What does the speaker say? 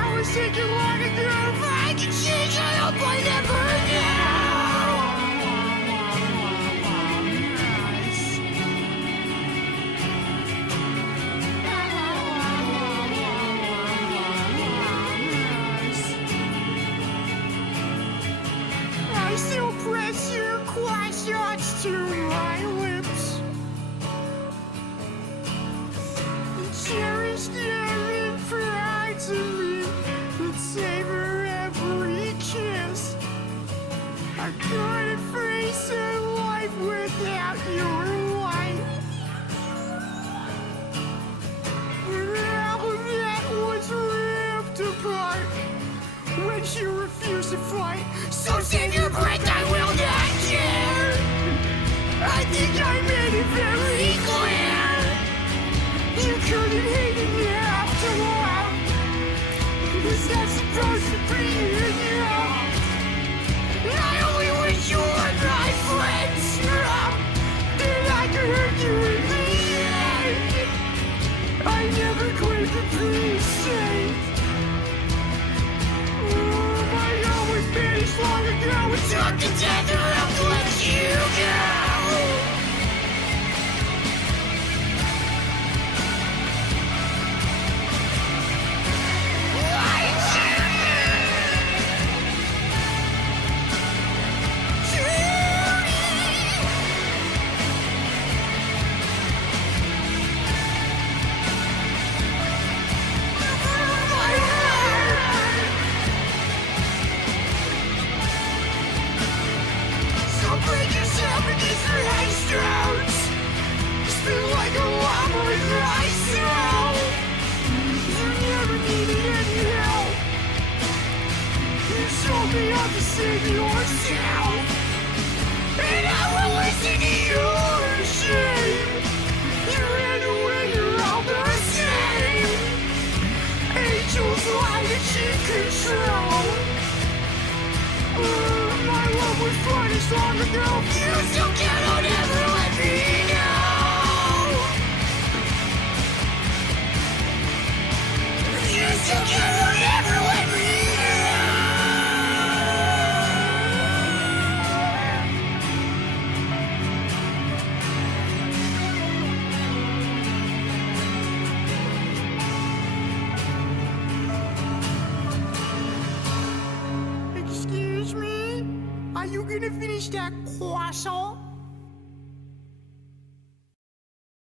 I was taking long ago. If I can change, I hope I never know. I still press your questions to my lips. Cherished your pride to me, and savor every kiss. I couldn't face a life without your light. All of that was ripped apart when you refused to fight. So save your breath, I will not care. I think I made it very clear. You couldn't hate me after all. It's not supposed to be in you. I only wish you were my friends. Then I could hurt you in the end. I never claimed to be safe. My love was finished long ago. It took the death around to let you go. Me how to save yourself, and I will listen to your shame. You ran away, you're all the same. Angels lie that you control. My love was punished long ago. You still cannot ever let me know. You still cannot ever let me know. Excuse me? Are you gonna finish that croissant?